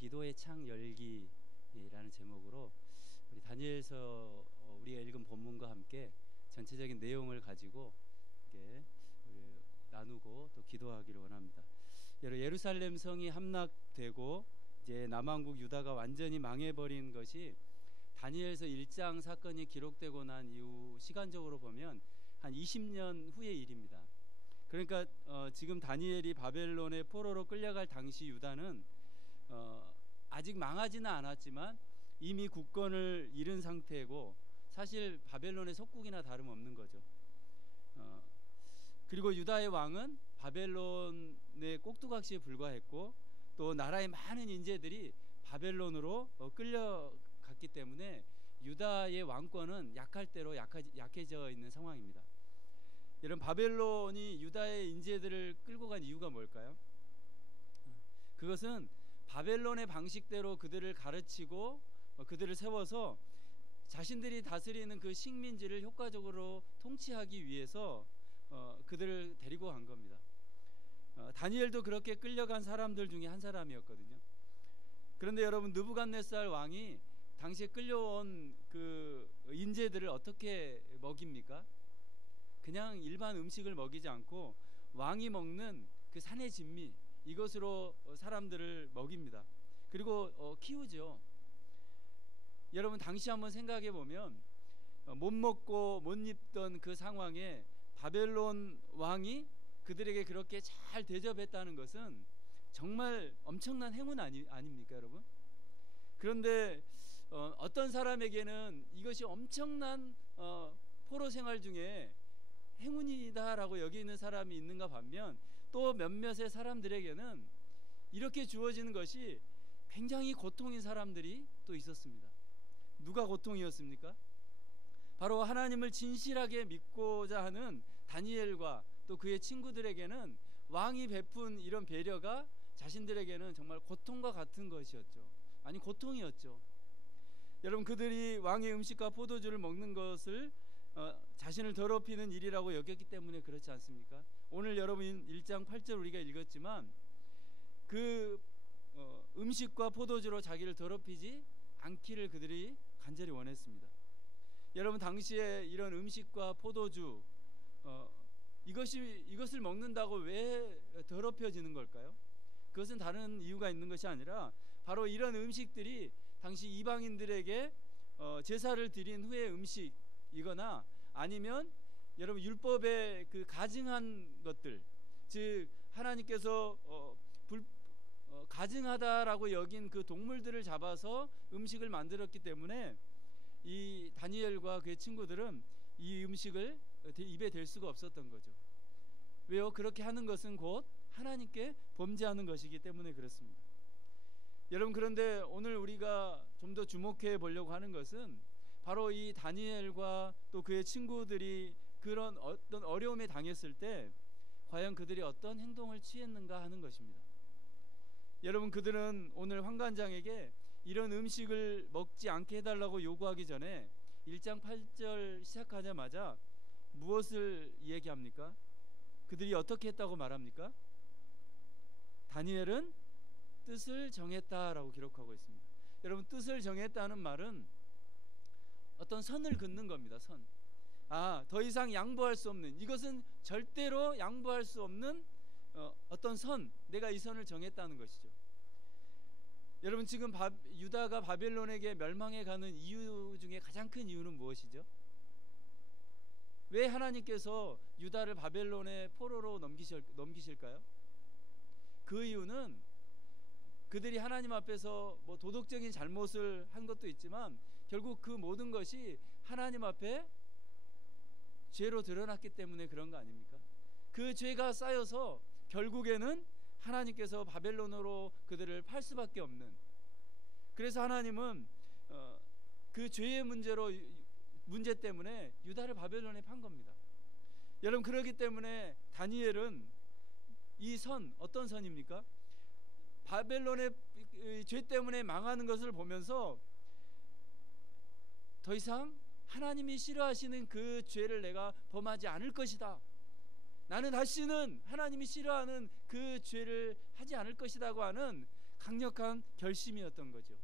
기도의 창 열기라는 제목으로 우리 다니엘서 우리가 읽은 본문과 함께 전체적인 내용을 가지고 이렇게 나누고 또 기도하기를 원합니다. 예루살렘 성이 함락되고 이제 남왕국 유다가 완전히 망해버린 것이 다니엘서 1장 사건이 기록되고 난 이후 시간적으로 보면 한 20년 후의 일입니다. 그러니까 지금 다니엘이 바벨론의 포로로 끌려갈 당시 유다는 아직 망하지는 않았지만 이미 국권을 잃은 상태고 사실 바벨론의 속국이나 다름없는 거죠. 그리고 유다의 왕은 바벨론의 꼭두각시에 불과했고 또 나라의 많은 인재들이 바벨론으로 끌려갔기 때문에 유다의 왕권은 약할 대로 약해져 있는 상황입니다. 여러분, 바벨론이 유다의 인재들을 끌고 간 이유가 뭘까요? 그것은 바벨론의 방식대로 그들을 가르치고 그들을 세워서 자신들이 다스리는 그 식민지를 효과적으로 통치하기 위해서 그들을 데리고 간 겁니다. 다니엘도 그렇게 끌려간 사람들 중에 한 사람이었거든요. 그런데 여러분, 느부갓네살 왕이 당시에 끌려온 그 인재들을 어떻게 먹입니까? 그냥 일반 음식을 먹이지 않고 왕이 먹는 그 산의 진미, 이것으로 사람들을 먹입니다. 그리고 키우죠. 여러분, 당시 한번 생각해 보면 못 먹고 못 입던 그 상황에 바벨론 왕이 그들에게 그렇게 잘 대접했다는 것은 정말 엄청난 행운 아닙니까, 여러분? 그런데 어떤 사람에게는 이것이 엄청난 포로 생활 중에 행운이다라고 여기는 사람이 있는가 반면 또 몇몇의 사람들에게는 이렇게 주어지는 것이 굉장히 고통인 사람들이 또 있었습니다. 누가 고통이었습니까? 바로 하나님을 진실하게 믿고자 하는 다니엘과 또 그의 친구들에게는 왕이 베푼 이런 배려가 자신들에게는 정말 고통과 같은 것이었죠. 아니, 고통이었죠. 여러분, 그들이 왕의 음식과 포도주를 먹는 것을 자신을 더럽히는 일이라고 여겼기 때문에 그렇지 않습니까? 오늘 여러분 1장 8절 우리가 읽었지만 그 음식과 포도주로 자기를 더럽히지 않기를 그들이 간절히 원했습니다. 여러분, 당시에 이런 음식과 포도주 이것을 먹는다고 왜 더럽혀지는 걸까요? 그것은 다른 이유가 있는 것이 아니라 바로 이런 음식들이 당시 이방인들에게 제사를 드린 후의 음식이거나 아니면 여러분 율법에 그 가증한 것들, 즉 하나님께서 가증하다라고 여긴 그 동물들을 잡아서 음식을 만들었기 때문에 이 다니엘과 그의 친구들은 이 음식을 입에 댈 수가 없었던 거죠. 왜요? 그렇게 하는 것은 곧 하나님께 범죄하는 것이기 때문에 그렇습니다. 여러분, 그런데 오늘 우리가 좀 더 주목해 보려고 하는 것은 바로 이 다니엘과 또 그의 친구들이 그런 어떤 어려움에 당했을 때 과연 그들이 어떤 행동을 취했는가 하는 것입니다. 여러분, 그들은 오늘 환관장에게 이런 음식을 먹지 않게 해달라고 요구하기 전에 1장 8절 시작하자마자 무엇을 얘기합니까? 그들이 어떻게 했다고 말합니까? 다니엘은 뜻을 정했다라고 기록하고 있습니다. 여러분, 뜻을 정했다는 말은 어떤 선을 긋는 겁니다. 선. 더 이상 양보할 수 없는, 이것은 절대로 양보할 수 없는 어떤 선, 내가 이 선을 정했다는 것이죠. 여러분, 지금 유다가 바벨론에게 멸망해 가는 이유 중에 가장 큰 이유는 무엇이죠? 왜 하나님께서 유다를 바벨론의 포로로 넘기실까요? 그 이유는 그들이 하나님 앞에서 뭐 도덕적인 잘못을 한 것도 있지만 결국 그 모든 것이 하나님 앞에 죄로 드러났기 때문에 그런 거 아닙니까? 그 죄가 쌓여서 결국에는 하나님께서 바벨론으로 그들을 팔 수밖에 없는, 그래서 하나님은 그 죄의 문제 때문에 유다를 바벨론에 판 겁니다. 여러분, 그렇기 때문에 다니엘은 이 선, 어떤 선입니까? 바벨론의 죄 때문에 망하는 것을 보면서 더 이상 하나님이 싫어하시는 그 죄를 내가 범하지 않을 것이다, 나는 다시는 하나님이 싫어하는 그 죄를 하지 않을 것이라고 하는 강력한 결심이었던 거죠.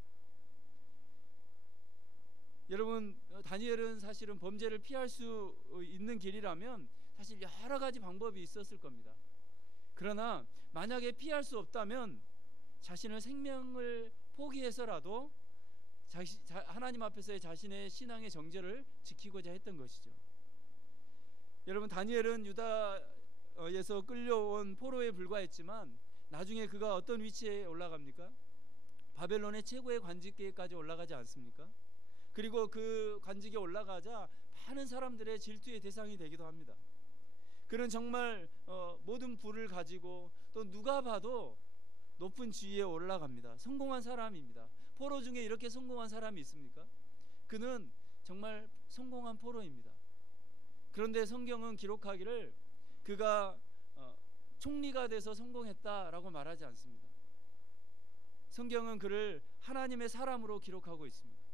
여러분, 다니엘은 사실은 범죄를 피할 수 있는 길이라면 사실 여러 가지 방법이 있었을 겁니다. 그러나 만약에 피할 수 없다면 자신의 생명을 포기해서라도 하나님 앞에서의 자신의 신앙의 정죄를 지키고자 했던 것이죠. 여러분, 다니엘은 유다에서 끌려온 포로에 불과했지만 나중에 그가 어떤 위치에 올라갑니까? 바벨론의 최고의 관직계까지 올라가지 않습니까? 그리고 그 관직에 올라가자 많은 사람들의 질투의 대상이 되기도 합니다. 그는 정말 모든 부를 가지고 또 누가 봐도 높은 지위에 올라갑니다. 성공한 사람입니다. 포로 중에 이렇게 성공한 사람이 있습니까? 그는 정말 성공한 포로입니다. 그런데 성경은 기록하기를 그가 총리가 돼서 성공했다라고 말하지 않습니다. 성경은 그를 하나님의 사람으로 기록하고 있습니다.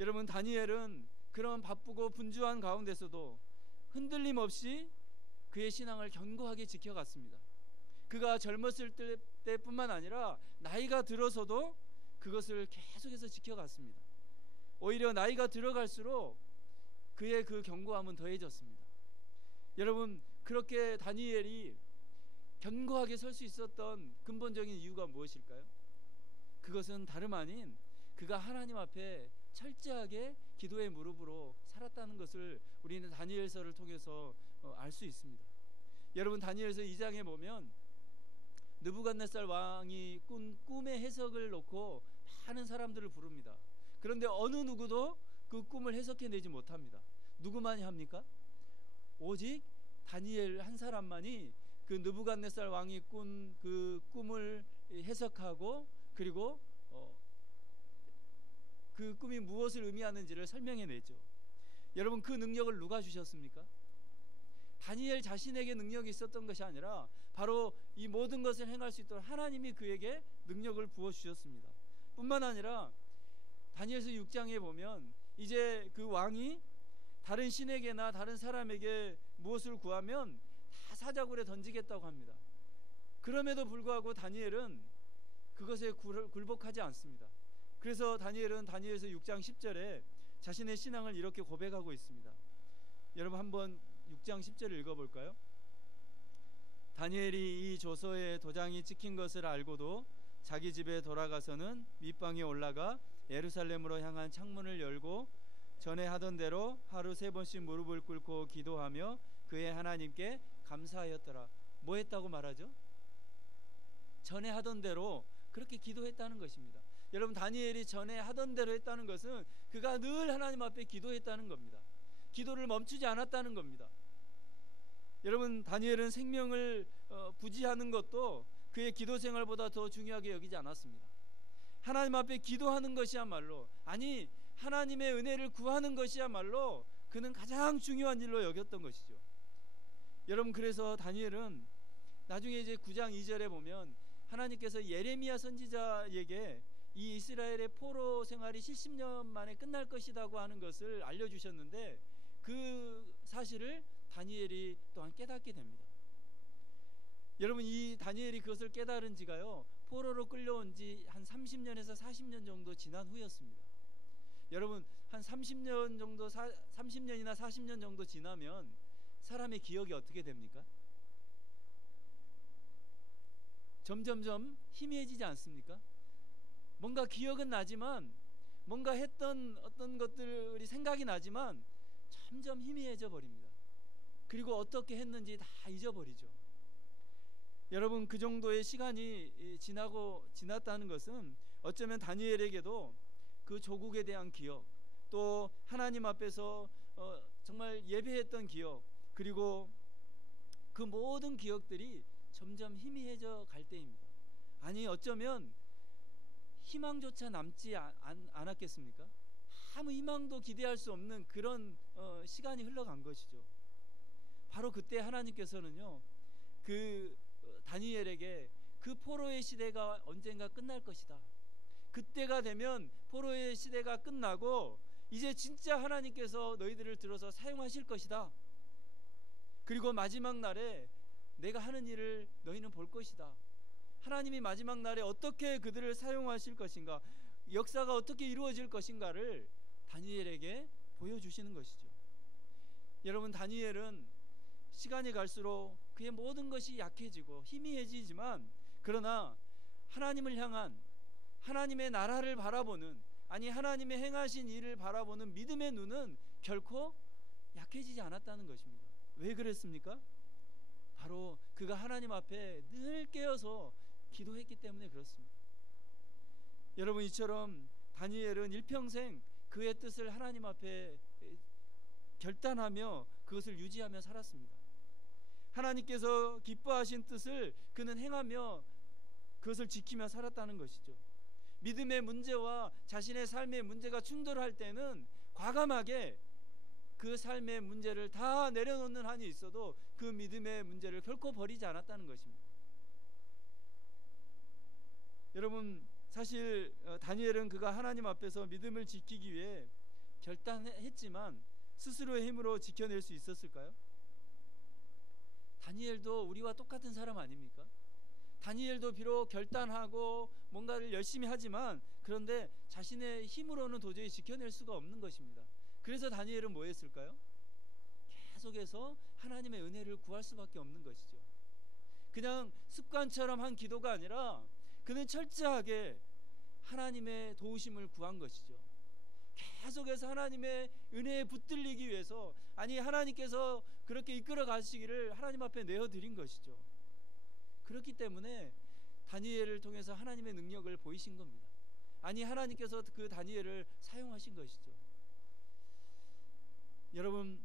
여러분, 다니엘은 그런 바쁘고 분주한 가운데서도 흔들림 없이 그의 신앙을 견고하게 지켜갔습니다. 그가 젊었을 때뿐만 아니라 나이가 들어서도 그것을 계속해서 지켜갔습니다. 오히려 나이가 들어갈수록 그의 그 견고함은 더해졌습니다. 여러분, 그렇게 다니엘이 견고하게 설 수 있었던 근본적인 이유가 무엇일까요? 그것은 다름 아닌 그가 하나님 앞에 철저하게 기도의 무릎으로 살았다는 것을 우리는 다니엘서를 통해서 알 수 있습니다. 여러분, 다니엘서 2장에 보면 느부갓네살 왕이 꾼 꿈의 해석을 놓고 많은 사람들을 부릅니다. 그런데 어느 누구도 그 꿈을 해석해내지 못합니다. 누구만이 합니까? 오직 다니엘 한 사람만이 그 느부갓네살 왕이 꾼 그 꿈을 해석하고 그리고 그 꿈이 무엇을 의미하는지를 설명해내죠. 여러분, 그 능력을 누가 주셨습니까? 다니엘 자신에게 능력이 있었던 것이 아니라 바로 이 모든 것을 행할 수 있도록 하나님이 그에게 능력을 부어주셨습니다. 뿐만 아니라 다니엘서 6장에 보면 이제 그 왕이 다른 신에게나 다른 사람에게 무엇을 구하면 다 사자굴에 던지겠다고 합니다. 그럼에도 불구하고 다니엘은 그것에 굴복하지 않습니다. 그래서 다니엘은 다니엘서 6장 10절에 자신의 신앙을 이렇게 고백하고 있습니다. 여러분, 한번 6장 10절을 읽어볼까요? 다니엘이 이 조서에 도장이 찍힌 것을 알고도 자기 집에 돌아가서는 밑방에 올라가 예루살렘으로 향한 창문을 열고 전에 하던 대로 하루 3번씩 무릎을 꿇고 기도하며 그의 하나님께 감사하였더라. 뭐 했다고 말하죠? 전에 하던 대로 그렇게 기도했다는 것입니다. 여러분, 다니엘이 전에 하던 대로 했다는 것은 그가 늘 하나님 앞에 기도했다는 겁니다. 기도를 멈추지 않았다는 겁니다. 여러분, 다니엘은 생명을 부지하는 것도 그의 기도 생활보다 더 중요하게 여기지 않았습니다. 하나님 앞에 기도하는 것이야말로, 아니 하나님의 은혜를 구하는 것이야말로 그는 가장 중요한 일로 여겼던 것이죠. 여러분, 그래서 다니엘은 나중에 이제 9장 2절에 보면 하나님께서 예레미야 선지자에게 이 이스라엘의 포로 생활이 70년 만에 끝날 것이라고 하는 것을 알려주셨는데 그 사실을 다니엘이 또한 깨닫게 됩니다. 여러분, 이 다니엘이 그것을 깨달은 지가요, 포로로 끌려온 지 한 30년에서 40년 정도 지난 후였습니다. 여러분, 한 30년이나 40년 정도 지나면 사람의 기억이 어떻게 됩니까? 점점점 희미해지지 않습니까? 뭔가 기억은 나지만, 뭔가 했던 어떤 것들이 생각이 나지만 점점 희미해져 버립니다. 그리고 어떻게 했는지 다 잊어버리죠. 여러분, 그 정도의 시간이 지났다는 것은 어쩌면 다니엘에게도 그 조국에 대한 기억, 또 하나님 앞에서 정말 예배했던 기억, 그리고 그 모든 기억들이 점점 희미해져 갈 때입니다. 아니, 어쩌면 희망조차 남지 않았겠습니까? 아무 희망도 기대할 수 없는 그런 시간이 흘러간 것이죠. 바로 그때 하나님께서는요, 그 다니엘에게 그 포로의 시대가 언젠가 끝날 것이다. 그때가 되면 포로의 시대가 끝나고 이제 진짜 하나님께서 너희들을 들어서 사용하실 것이다. 그리고 마지막 날에 내가 하는 일을 너희는 볼 것이다. 하나님이 마지막 날에 어떻게 그들을 사용하실 것인가, 역사가 어떻게 이루어질 것인가를 다니엘에게 보여주시는 것이죠. 여러분, 다니엘은 시간이 갈수록 그의 모든 것이 약해지고 희미해지지만, 그러나 하나님을 향한, 하나님의 나라를 바라보는, 아니 하나님의 행하신 일을 바라보는 믿음의 눈은 결코 약해지지 않았다는 것입니다. 왜 그랬습니까? 바로 그가 하나님 앞에 늘 깨어서 기도했기 때문에 그렇습니다. 여러분, 이처럼 다니엘은 일평생 그의 뜻을 하나님 앞에 결단하며 그것을 유지하며 살았습니다. 하나님께서 기뻐하신 뜻을 그는 행하며 그것을 지키며 살았다는 것이죠. 믿음의 문제와 자신의 삶의 문제가 충돌할 때는 과감하게 그 삶의 문제를 다 내려놓는 한이 있어도 그 믿음의 문제를 결코 버리지 않았다는 것입니다. 여러분, 사실 다니엘은 그가 하나님 앞에서 믿음을 지키기 위해 결단했지만 스스로의 힘으로 지켜낼 수 있었을까요? 다니엘도 우리와 똑같은 사람 아닙니까? 다니엘도 비록 결단하고 뭔가를 열심히 하지만, 그런데 자신의 힘으로는 도저히 지켜낼 수가 없는 것입니다. 그래서 다니엘은 뭐 했을까요? 계속해서 하나님의 은혜를 구할 수밖에 없는 것이죠. 그냥 습관처럼 한 기도가 아니라 그는 철저하게 하나님의 도우심을 구한 것이죠. 계속해서 하나님의 은혜에 붙들리기 위해서, 아니 하나님께서 그렇게 이끌어 가시기를 하나님 앞에 내어드린 것이죠. 그렇기 때문에 다니엘을 통해서 하나님의 능력을 보이신 겁니다. 아니 하나님께서 그 다니엘을 사용하신 것이죠. 여러분,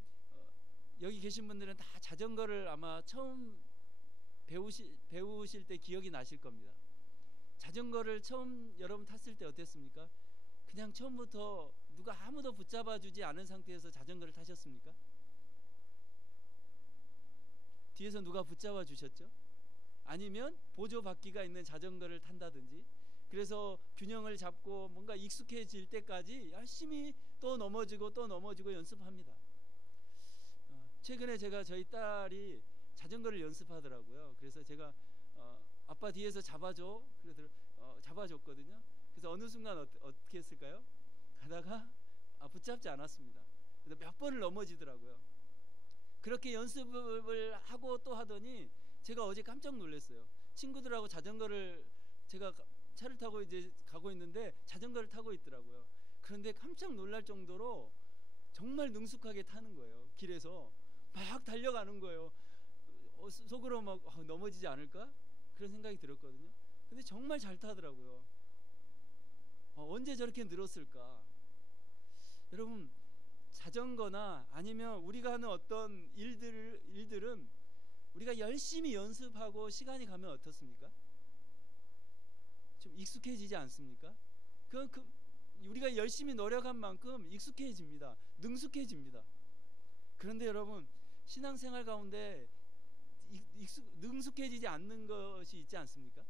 여기 계신 분들은 다 자전거를 아마 처음 배우실 때 기억이 나실 겁니다. 자전거를 처음 여러분 탔을 때 어땠습니까? 그냥 처음부터 누가 아무도 붙잡아 주지 않은 상태에서 자전거를 타셨습니까? 뒤에서 누가 붙잡아 주셨죠? 아니면 보조바퀴가 있는 자전거를 탄다든지, 그래서 균형을 잡고 뭔가 익숙해질 때까지 열심히 또 넘어지고 또 넘어지고 연습합니다. 최근에 저희 딸이 자전거를 연습하더라고요. 그래서 제가 아빠 뒤에서 잡아줘, 그래서 잡아줬거든요. 그래서 어느 순간 어떻게 했을까요? 가다가 붙잡지 않았습니다. 그래서 몇 번을 넘어지더라고요. 그렇게 연습을 하고 또 하더니 제가 어제 깜짝 놀랐어요. 친구들하고 자전거를, 제가 차를 타고 이제 가고 있는데 자전거를 타고 있더라고요. 그런데 깜짝 놀랄 정도로 정말 능숙하게 타는 거예요. 길에서 막 달려가는 거예요. 속으로 막 넘어지지 않을까? 그런 생각이 들었거든요. 근데 정말 잘 타더라고요. 언제 저렇게 늘었을까? 여러분, 자전거나 아니면 우리가 하는 어떤 일들은 우리가 열심히 연습하고 시간이 가면 어떻습니까? 좀 익숙해지지 않습니까? 우리가 열심히 노력한 만큼 익숙해집니다. 능숙해집니다. 그런데 여러분, 신앙생활 가운데 능숙해지지 않는 것이 있지 않습니까?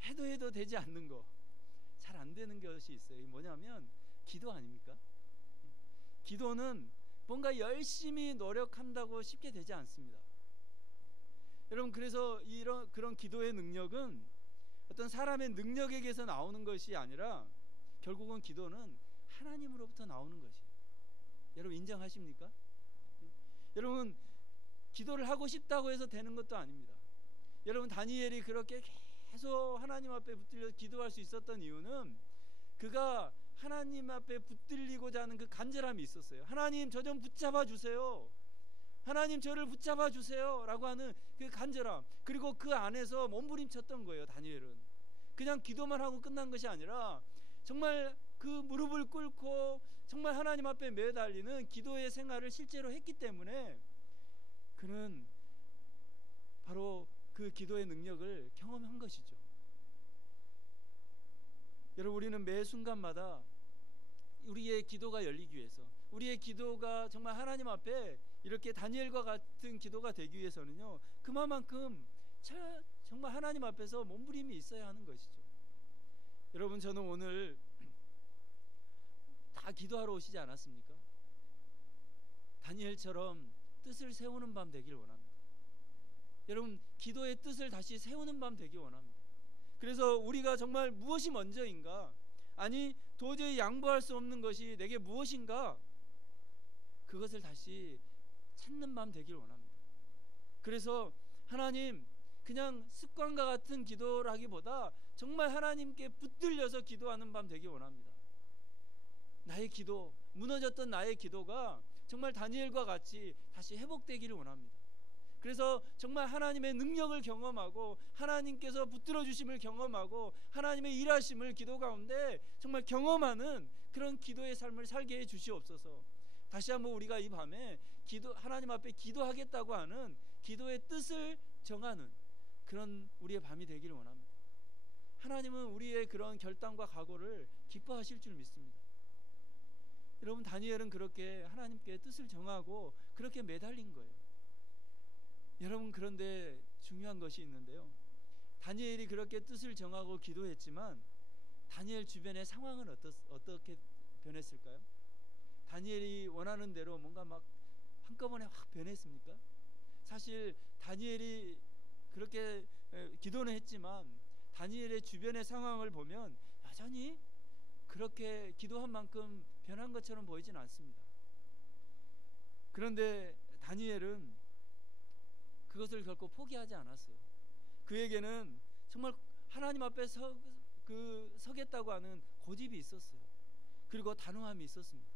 해도 되지 않는 거, 잘 안 되는 것이 있어요. 이게 뭐냐면 기도 아닙니까? 기도는 뭔가 열심히 노력한다고 쉽게 되지 않습니다. 여러분, 그래서 그런 기도의 능력은 어떤 사람의 능력에게서 나오는 것이 아니라 결국은 기도는 하나님으로부터 나오는 것이에요. 여러분, 인정하십니까? 여러분, 기도를 하고 싶다고 해서 되는 것도 아닙니다. 여러분, 다니엘이 그렇게 계속 하나님 앞에 붙들려 기도할 수 있었던 이유는 그가 하나님 앞에 붙들리고자 하는 그 간절함이 있었어요. 하나님, 저 좀 붙잡아 주세요. 하나님, 저를 붙잡아 주세요 라고 하는 그 간절함, 그리고 그 안에서 몸부림쳤던 거예요. 다니엘은 그냥 기도만 하고 끝난 것이 아니라 정말 그 무릎을 꿇고 정말 하나님 앞에 매달리는 기도의 생활을 실제로 했기 때문에 그는 바로 그 기도의 능력을 경험한 것이죠. 여러분, 우리는 매 순간마다 우리의 기도가 열리기 위해서, 우리의 기도가 정말 하나님 앞에 이렇게 다니엘과 같은 기도가 되기 위해서는요, 그만큼 정말 하나님 앞에서 몸부림이 있어야 하는 것이죠. 여러분, 저는 오늘 다 기도하러 오시지 않았습니까? 다니엘처럼 뜻을 세우는 밤 되길 원합니다. 여러분, 기도의 뜻을 다시 세우는 밤 되기 원합니다. 그래서 우리가 정말 무엇이 먼저인가, 아니 도저히 양보할 수 없는 것이 내게 무엇인가, 그것을 다시 찾는 밤 되길 원합니다. 그래서 하나님, 그냥 습관과 같은 기도라기보다 정말 하나님께 붙들려서 기도하는 밤 되기 원합니다. 나의 기도, 무너졌던 나의 기도가 정말 다니엘과 같이 다시 회복되기를 원합니다. 그래서 정말 하나님의 능력을 경험하고 하나님께서 붙들어 주심을 경험하고 하나님의 일하심을 기도 가운데 정말 경험하는 그런 기도의 삶을 살게 해 주시옵소서. 다시 한번 우리가 이 밤에 하나님 앞에 기도하겠다고 하는 기도의 뜻을 정하는 그런 우리의 밤이 되기를 원합니다. 하나님은 우리의 그런 결단과 각오를 기뻐하실 줄 믿습니다. 여러분, 다니엘은 그렇게 하나님께 뜻을 정하고 그렇게 매달린 거예요. 여러분, 그런데 중요한 것이 있는데요. 다니엘이 그렇게 뜻을 정하고 기도했지만 다니엘 주변의 상황은 어떻게 변했을까요? 다니엘이 원하는 대로 뭔가 막 한꺼번에 확 변했습니까? 사실 다니엘이 그렇게 기도는 했지만 다니엘의 주변의 상황을 보면 여전히 그렇게 기도한 만큼 변한 것처럼 보이진 않습니다. 그런데 다니엘은 그것을 결코 포기하지 않았어요. 그에게는 정말 하나님 앞에 서겠다고 하는 고집이 있었어요. 그리고 단호함이 있었습니다.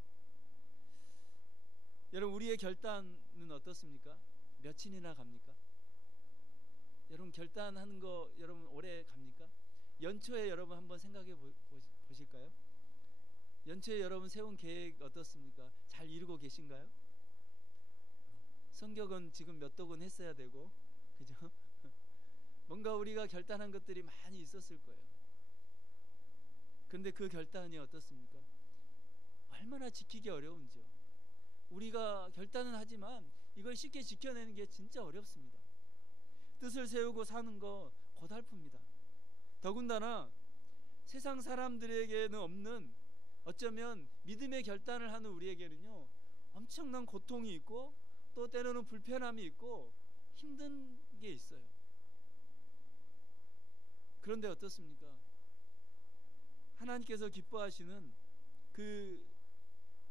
여러분, 우리의 결단은 어떻습니까? 며칠이나 갑니까? 여러분, 결단하는 거 여러분 오래 갑니까? 연초에 여러분 한번 생각해 보실까요? 연초에 여러분 세운 계획 어떻습니까? 잘 이루고 계신가요? 성격은 지금 몇 독은 했어야 되고, 그죠? 뭔가 우리가 결단한 것들이 많이 있었을 거예요. 그런데 그 결단이 어떻습니까? 얼마나 지키기 어려운지요. 우리가 결단은 하지만 이걸 쉽게 지켜내는 게 진짜 어렵습니다. 뜻을 세우고 사는 거 고달픕니다. 더군다나 세상 사람들에게는 없는, 어쩌면 믿음의 결단을 하는 우리에게는요, 엄청난 고통이 있고 또 때로는 불편함이 있고 힘든 게 있어요. 그런데 어떻습니까? 하나님께서 기뻐하시는 그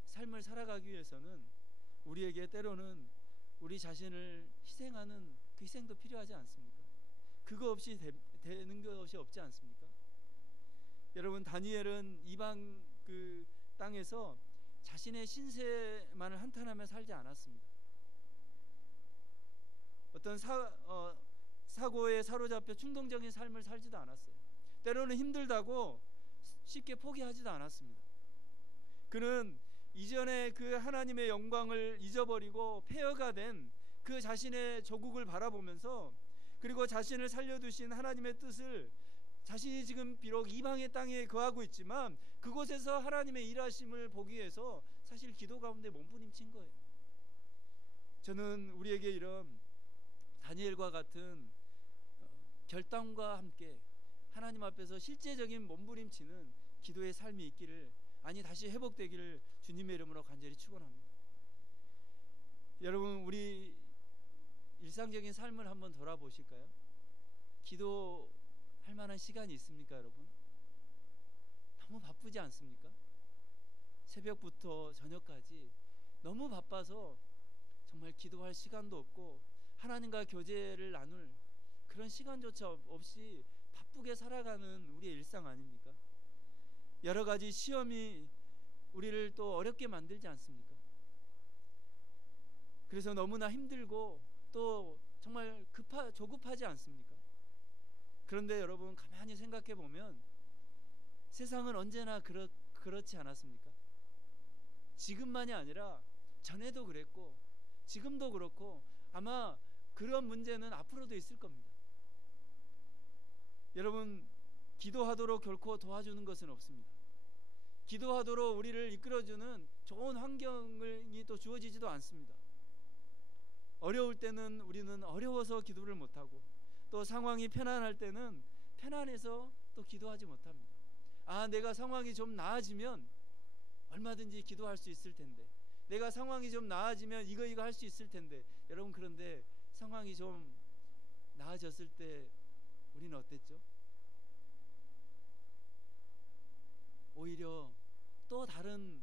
삶을 살아가기 위해서는 우리에게 때로는 우리 자신을 희생하는 그 희생도 필요하지 않습니까? 그거 없이 되는 것이 없지 않습니까? 여러분, 다니엘은 이방 그 땅에서 자신의 신세만을 한탄하며 살지 않았습니다. 어떤 사고에 사로잡혀 충동적인 삶을 살지도 않았어요. 때로는 힘들다고 쉽게 포기하지도 않았습니다. 그는 이전에 그 하나님의 영광을 잊어버리고 폐허가 된 그 자신의 조국을 바라보면서, 그리고 자신을 살려두신 하나님의 뜻을, 자신이 지금 비록 이방의 땅에 거하고 있지만 그곳에서 하나님의 일하심을 보기 위해서 사실 기도 가운데 몸부림친 거예요. 저는 우리에게 이런 다니엘과 같은 결단과 함께 하나님 앞에서 실제적인 몸부림치는 기도의 삶이 있기를, 아니 다시 회복되기를 주님의 이름으로 간절히 축원합니다. 여러분, 우리 일상적인 삶을 한번 돌아보실까요? 기도할 만한 시간이 있습니까, 여러분? 너무 바쁘지 않습니까? 새벽부터 저녁까지 너무 바빠서 정말 기도할 시간도 없고 하나님과 교제를 나눌 그런 시간조차 없이 바쁘게 살아가는 우리의 일상 아닙니까? 여러 가지 시험이 우리를 또 어렵게 만들지 않습니까? 그래서 너무나 힘들고 또 정말 조급하지 않습니까? 그런데 여러분, 가만히 생각해 보면 세상은 언제나 그렇지 않았습니까? 지금만이 아니라 전에도 그랬고 지금도 그렇고 아마 그런 문제는 앞으로도 있을 겁니다. 여러분, 기도하도록 결코 도와주는 것은 없습니다. 기도하도록 우리를 이끌어주는 좋은 환경이 또 주어지지도 않습니다. 어려울 때는 우리는 어려워서 기도를 못하고, 또 상황이 편안할 때는 편안해서 또 기도하지 못합니다. 내가 상황이 좀 나아지면 얼마든지 기도할 수 있을 텐데, 내가 상황이 좀 나아지면 이거 할 수 있을 텐데. 여러분, 그런데 상황이 좀 나아졌을 때 우리는 어땠죠? 오히려 또 다른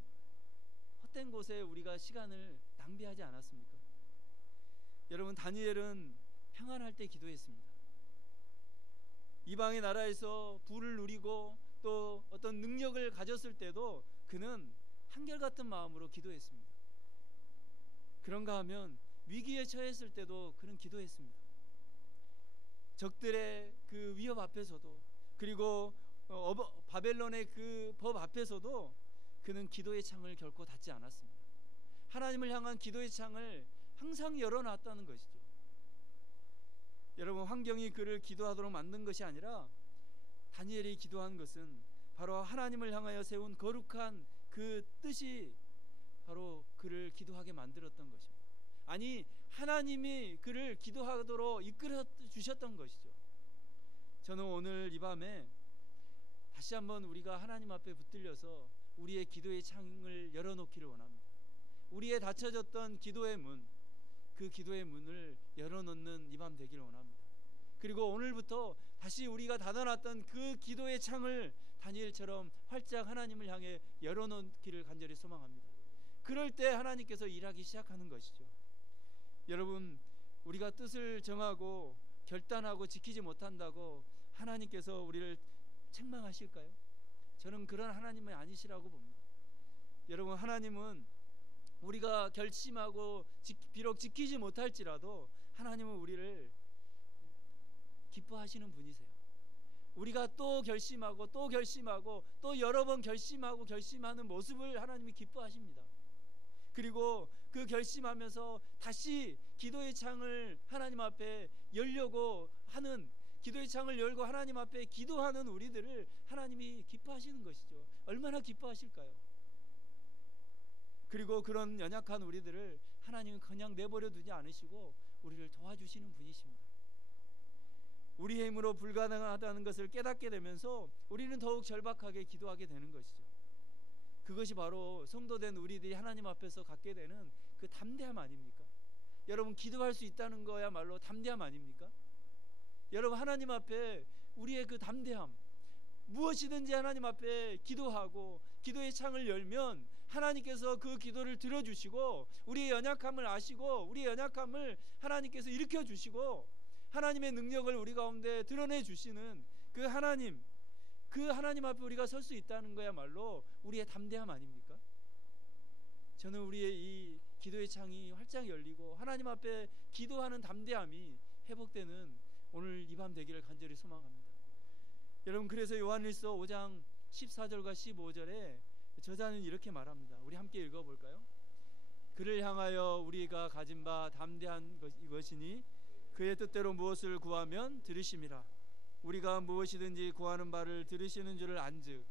헛된 곳에 우리가 시간을 낭비하지 않았습니까? 여러분, 다니엘은 평안할 때 기도했습니다. 이방의 나라에서 부를 누리고 또 어떤 능력을 가졌을 때도 그는 한결같은 마음으로 기도했습니다. 그런가 하면 위기에 처했을 때도 그는 기도했습니다. 적들의 그 위협 앞에서도, 그리고 바벨론의 그 법 앞에서도 그는 기도의 창을 결코 닫지 않았습니다. 하나님을 향한 기도의 창을 항상 열어놨다는 것이죠. 여러분, 환경이 그를 기도하도록 만든 것이 아니라 다니엘이 기도한 것은 바로 하나님을 향하여 세운 거룩한 그 뜻이 바로 그를 기도하게 만들었던 것입니다. 아니, 하나님이 그를 기도하도록 이끌어 주셨던 것이죠. 저는 오늘 이 밤에 다시 한번 우리가 하나님 앞에 붙들려서 우리의 기도의 창을 열어놓기를 원합니다. 우리의 닫혀졌던 기도의 문, 그 기도의 문을 열어놓는 이 밤 되기를 원합니다. 그리고 오늘부터 다시 우리가 닫아놨던 그 기도의 창을 다니엘처럼 활짝 하나님을 향해 열어놓기를 간절히 소망합니다. 그럴 때 하나님께서 일하기 시작하는 것이죠. 여러분, 우리가 뜻을 정하고 결단하고 지키지 못한다고 하나님께서 우리를 책망하실까요? 저는 그런 하나님은 아니시라고 봅니다. 여러분, 하나님은 우리가 결심하고 비록 지키지 못할지라도 하나님은 우리를 기뻐하시는 분이세요. 우리가 또 결심하고 또 결심하고 또 여러 번 결심하는 모습을 하나님이 기뻐하십니다. 그리고 그 결심하면서 다시 기도의 창을 하나님 앞에 열려고 하는, 기도의 창을 열고 하나님 앞에 기도하는 우리들을 하나님이 기뻐하시는 것이죠. 얼마나 기뻐하실까요? 그리고 그런 연약한 우리들을 하나님은 그냥 내버려 두지 않으시고 우리를 도와주시는 분이십니다. 우리의 힘으로 불가능하다는 것을 깨닫게 되면서 우리는 더욱 절박하게 기도하게 되는 것이죠. 그것이 바로 성도된 우리들이 하나님 앞에서 갖게 되는 그 담대함 아닙니까? 여러분, 기도할 수 있다는 거야말로 담대함 아닙니까? 여러분, 하나님 앞에 우리의 그 담대함, 무엇이든지 하나님 앞에 기도하고 기도의 창을 열면 하나님께서 그 기도를 들어주시고 우리의 연약함을 아시고 우리의 연약함을 하나님께서 일으켜 주시고 하나님의 능력을 우리 가운데 드러내 주시는 그 하나님 앞에 우리가 설 수 있다는 거야말로 우리의 담대함 아닙니까? 저는 우리의 이 기도의 창이 활짝 열리고 하나님 앞에 기도하는 담대함이 회복되는 오늘 이 밤 되기를 간절히 소망합니다. 여러분, 그래서 요한일서 5장 14절과 15절에 저자는 이렇게 말합니다. 우리 함께 읽어볼까요? 그를 향하여 우리가 가진 바 담대한 것이니 그의 뜻대로 무엇을 구하면 들으심이라. 우리가 무엇이든지 구하는 바를 들으시는 줄을 안즉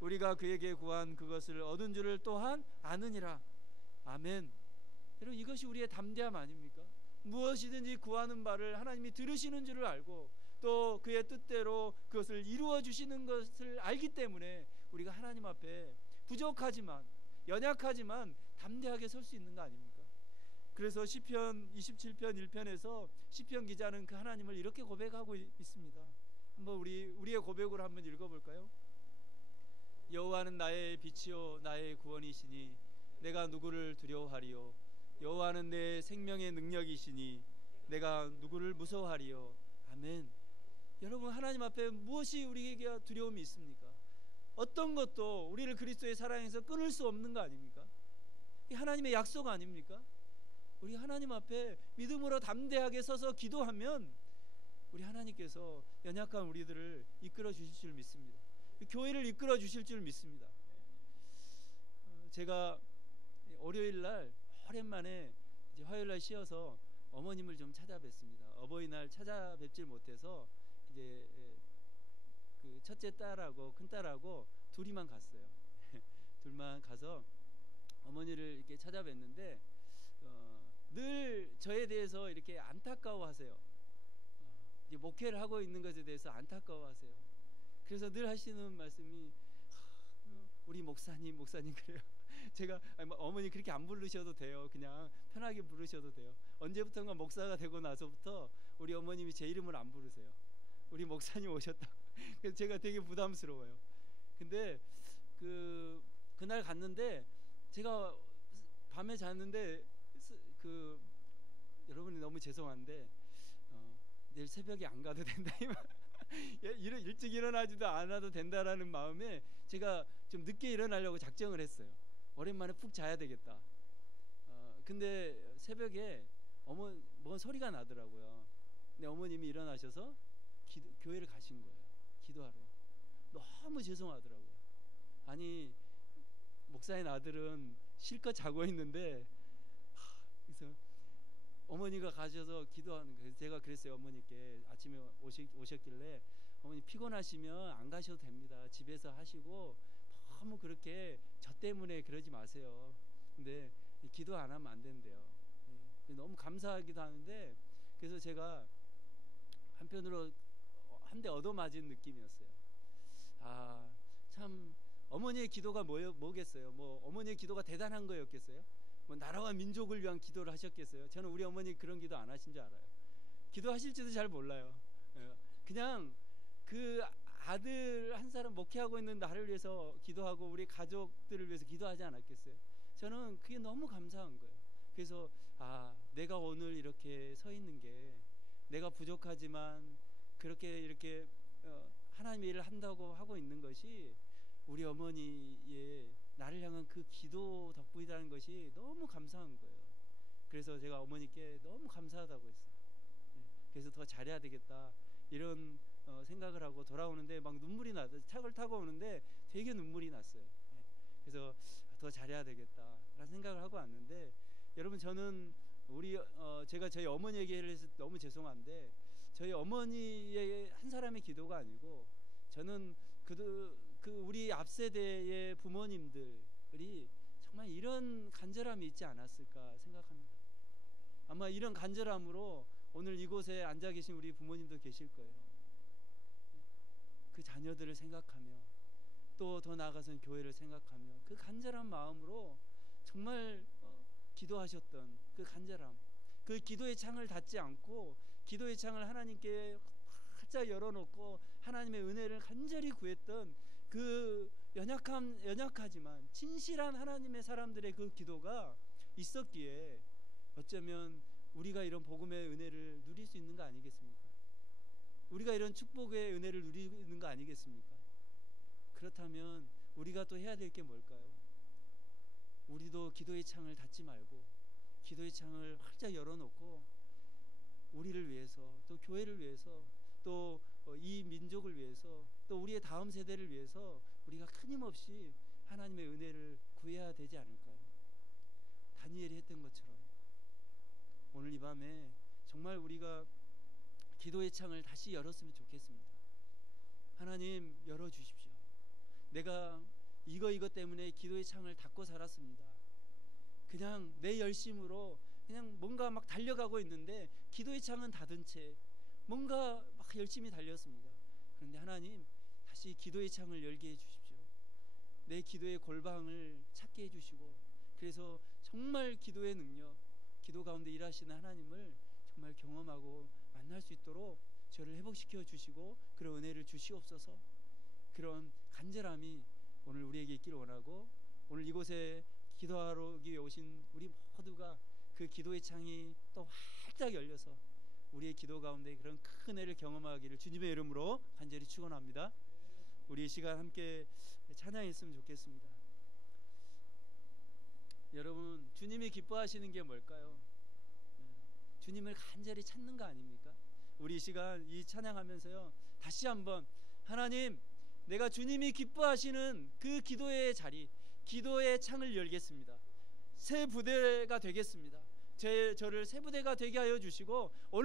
우리가 그에게 구한 그것을 얻은 줄을 또한 아느니라. 아멘. 여러분, 이것이 우리의 담대함 아닙니까? 무엇이든지 구하는 바를 하나님이 들으시는 줄을 알고 또 그의 뜻대로 그것을 이루어 주시는 것을 알기 때문에 우리가 하나님 앞에 부족하지만 연약하지만 담대하게 설 수 있는 거 아닙니까? 그래서 시편 27편 1편에서 시편 기자는 그 하나님을 이렇게 고백하고 있습니다. 한번 우리의 고백으로 한번 읽어볼까요? 여호와는 나의 빛이요 나의 구원이시니 내가 누구를 두려워하리요. 여호와는 내 생명의 능력이시니 내가 누구를 무서워하리요. 아멘. 여러분, 하나님 앞에 무엇이 우리에게 두려움이 있습니까? 어떤 것도 우리를 그리스도의 사랑에서 끊을 수 없는 거 아닙니까? 이 하나님의 약속 아닙니까? 우리 하나님 앞에 믿음으로 담대하게 서서 기도하면 우리 하나님께서 연약한 우리들을 이끌어 주실 줄 믿습니다. 교회를 이끌어 주실 줄 믿습니다. 제가 월요일 날 오랜만에 이제 화요일 날 쉬어서 어머님을 좀 찾아뵀습니다. 어버이날 찾아뵙질 못해서 이제 그 첫째 딸하고 큰 딸하고 둘이만 갔어요. 둘만 가서 어머니를 이렇게 찾아뵀는데 늘 저에 대해서 이렇게 안타까워하세요. 이제 목회를 하고 있는 것에 대해서 안타까워하세요. 그래서 늘 하시는 말씀이 우리 목사님 그래요. 제가 어머니 그렇게 안 부르셔도 돼요. 그냥 편하게 부르셔도 돼요. 언제부턴가 목사가 되고 나서부터 우리 어머님이 제 이름을 안 부르세요. 우리 목사님 오셨다고. 그래서 제가 되게 부담스러워요. 근데 그날 갔는데 제가 밤에 잤는데 여러분이 너무 죄송한데 내일 새벽에 안 가도 된다 일찍 일어나지도 않아도 된다라는 마음에 제가 좀 늦게 일어나려고 작정을 했어요. 오랜만에 푹 자야 되겠다. 근데 새벽에 뭔 소리가 나더라고요. 근데 어머님이 일어나셔서 교회를 가신 거예요. 기도하러. 너무 죄송하더라고요. 아니 목사인 아들은 실컷 자고 있는데 그래서 어머니가 가셔서 기도하는 거예요. 제가 그랬어요. 어머니께 아침에 오셨길래 어머니 피곤하시면 안 가셔도 됩니다. 집에서 하시고 너무 그렇게 저 때문에 그러지 마세요. 근데 기도 안 하면 안 된대요. 너무 감사하기도 하는데 그래서 제가 한편으로 한 대 얻어맞은 느낌이었어요. 참 어머니의 기도가 뭐겠어요? 뭐 어머니의 기도가 대단한 거였겠어요? 뭐 나라와 민족을 위한 기도를 하셨겠어요? 저는 우리 어머니 그런 기도 안 하신 줄 알아요. 기도하실지도 잘 몰라요. 그냥 그 아들 한 사람 목회하고 있는 나를 위해서 기도하고 우리 가족들을 위해서 기도하지 않았겠어요? 저는 그게 너무 감사한 거예요. 그래서 내가 오늘 이렇게 서 있는 게 내가 부족하지만 그렇게 이렇게 하나님의 일을 한다고 하고 있는 것이 우리 어머니의 나를 향한 그 기도 덕분이라는 것이 너무 감사한 거예요. 그래서 제가 어머니께 너무 감사하다고 했어요. 그래서 더 잘해야 되겠다 이런 생각을 하고 돌아오는데 막 눈물이 나서 차를 타고 오는데 되게 눈물이 났어요. 그래서 더 잘해야 되겠다라는 생각을 하고 왔는데 여러분 저는 제가 저희 어머니 얘기를 해서 너무 죄송한데 저희 어머니의 한 사람의 기도가 아니고 저는 우리 앞 세대의 부모님들이 정말 이런 간절함이 있지 않았을까 생각합니다. 아마 이런 간절함으로 오늘 이곳에 앉아 계신 우리 부모님도 계실 거예요. 그 자녀들을 생각하며 또 더 나아가서는 교회를 생각하며 그 간절한 마음으로 정말 기도하셨던 그 간절함, 그 기도의 창을 닫지 않고 기도의 창을 하나님께 활짝 열어놓고 하나님의 은혜를 간절히 구했던 그 연약하지만 진실한 하나님의 사람들의 그 기도가 있었기에 어쩌면 우리가 이런 복음의 은혜를 누릴 수 있는 거 아니겠습니까? 우리가 이런 축복의 은혜를 누리는 거 아니겠습니까? 그렇다면 우리가 또 해야 될 게 뭘까요? 우리도 기도의 창을 닫지 말고 기도의 창을 활짝 열어놓고 우리를 위해서 또 교회를 위해서 또 이 민족을 위해서 또 우리의 다음 세대를 위해서 우리가 끊임없이 하나님의 은혜를 구해야 되지 않을까요? 다니엘이 했던 것처럼 오늘 이 밤에 정말 우리가 기도의 창을 다시 열었으면 좋겠습니다. 하나님 열어주십시오. 내가 이거 때문에 기도의 창을 닫고 살았습니다. 그냥 내 열심으로 그냥 뭔가 막 달려가고 있는데 기도의 창은 닫은 채 뭔가 막 열심히 달렸습니다. 그런데 하나님 다시 기도의 창을 열게 해주십시오. 내 기도의 골방을 찾게 해주시고 그래서 정말 기도의 능력, 기도 가운데 일하시는 하나님을 정말 경험하고 만날 수 있도록 저를 회복시켜 주시고 그런 은혜를 주시옵소서. 그런 간절함이 오늘 우리에게 있기를 원하고 오늘 이곳에 기도하러 오신 우리 모두가 그 기도의 창이 또 활짝 열려서 우리의 기도 가운데 그런 큰 은혜를 경험하기를 주님의 이름으로 간절히 축원합니다. 우리 이 시간 함께 찬양했으면 좋겠습니다. 여러분 주님이 기뻐하시는 게 뭘까요? 주님을 간절히 찾는 거 아닙니까? 우리 이 시간 이 찬양하면서요 다시 한번 하나님 내가 주님이 기뻐하시는 그 기도의 자리 기도의 창을 열겠습니다. 새 부대가 되겠습니다. 저를 새 부대가 되게 하여 주시고